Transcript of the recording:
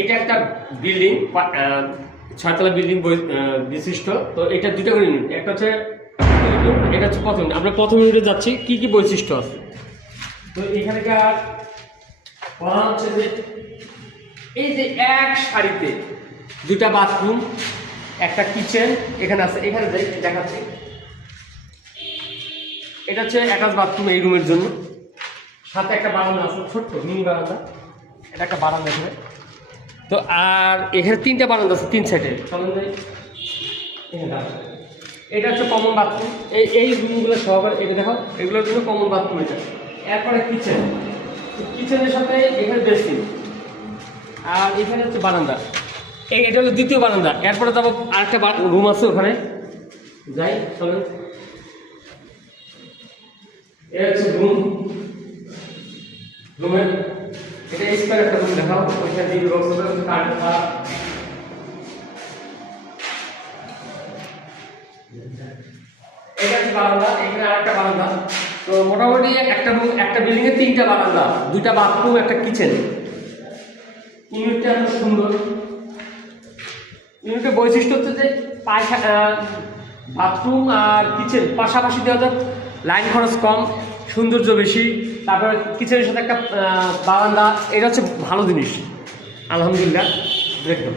এটা একটা বিল্ডিং, 6 তলা বিল্ডিং বিশিষ্ট। তো এটা দুটো করে ইউনিট, একটা হচ্ছে এটা হচ্ছে প্রথম। আমরা প্রথম ইউনিটে যাচ্ছি, কি কি বৈশিষ্ট্য আছে। তো এখানকার বলা হচ্ছে যে এই যে এক সারিতে দুটা বাথরুম, একটা কিচেন এখানে আছে। এখানে দেখাচ্ছি, এটা হচ্ছে অ্যাটাচ বাথরুম এই রুমের জন্য। সাথে একটা বারান্দা আছে, ছোট্ট মিনি বারান্দা, এটা একটা বারান্দা এখানে। তো আর এখানে 3টা বারান্দা আছে 3 সাইডে। চলেন যাই এখানে। এটা হচ্ছে কমন বাথরুম, এই রুমগুলো সব এটা দেখো, এগুলোর জন্য কমন বাথরুম এটা। এরপরে কিচেন, কিচেনের সাথে এখানে বেসিন, আর এখানে হচ্ছে বারান্দা। এটা হলো দ্বিতীয় বারান্দা। এরপরে যাবো আরেকটা রুম আছে ওখানে, যাই চলেন। এটা হচ্ছে রুম, রুমের এটা স্কয়ার একটা রুম দেখাও। ওইখানে দিয়ে ব্যবস্থা কাঠা, এটা হচ্ছে বারান্দা, এখানে আরেকটা বারান্দা। তো মোটামুটি একটা রুম, একটা বিল্ডিং এ 3টা বারান্দা, 2টা বাথরুম, একটা কিচেন। ইউনিটটা এত সুন্দর। ইউনিটের বৈশিষ্ট্য হচ্ছে যে বাথরুম আর কিচেন পাশাপাশি দেওয়া যায়, লাইন খরচ কম, সৌন্দর্য বেশি। তারপরে কিচেনের সাথে একটা বারান্দা, এটা হচ্ছে ভালো জিনিস। আলহামদুলিল্লাহ, দেখুন।